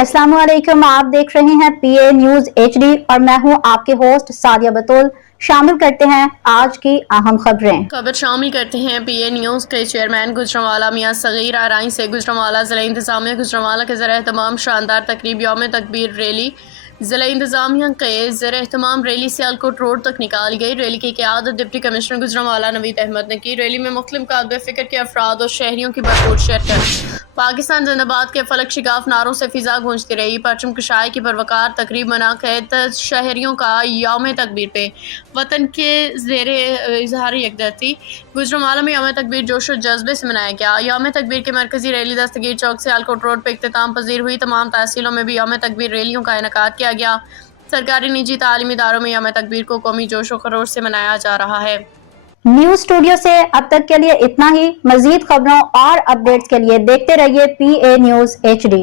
अस्सलाम वालेकुम, आप देख रहे हैं पीए न्यूज एचडी और मैं हूं आपके होस्ट सादिया बतूल। शामिल करते हैं आज की अहम खबर शामिल करते हैं पीए न्यूज के चेयरमैन गुजरांवाला मियां सगीर आराई से गुजरांवाला ज़िला इंतजामिया गुजरांवाला के ज़रिए तमाम शानदार तकरीब यौम तकबीर रैली ज़िला इंतजामिया के ज़रिए तमाम रैली सियालकोट रोड तक निकाली गई। रैली की क़यादत डिप्टी कमिश्नर गुजरांवाला नवीद अहमद ने की। रैली में मुख्तलिफ काबिल फ़िक्र के अफराद और शहरियों की भरपूर शिरकत। पाकिस्तान जिंदाबाद के फलक शिगाफ नारों से फिजा गूंजती रही। परचम कुशाई की परवकार तकरीब मनाक़द शहरियों का यौम तकबीर पे वतन के ज़ेरे इजहार यकजहती गुजरांवाला में यौम तकबीर जोश और जज्बे से मनाया गया। यौम तकबीर की मरकजी रैली दस्तगीर चौक से सियालकोट रोड पर इख्तिताम पजीर हुई। तमाम तहसीलों में भी यौम तकबीर रैलियों का इनेकाद किया गया। सरकारी निजी तालीमी इदारों में यौम तकबीर को कौमी जोश और खरोश से मनाया जा रहा है। न्यूज स्टूडियो से अब तक के लिए इतना ही। मजीद खबरों और अपडेट्स के लिए देखते रहिए पीए न्यूज एचडी।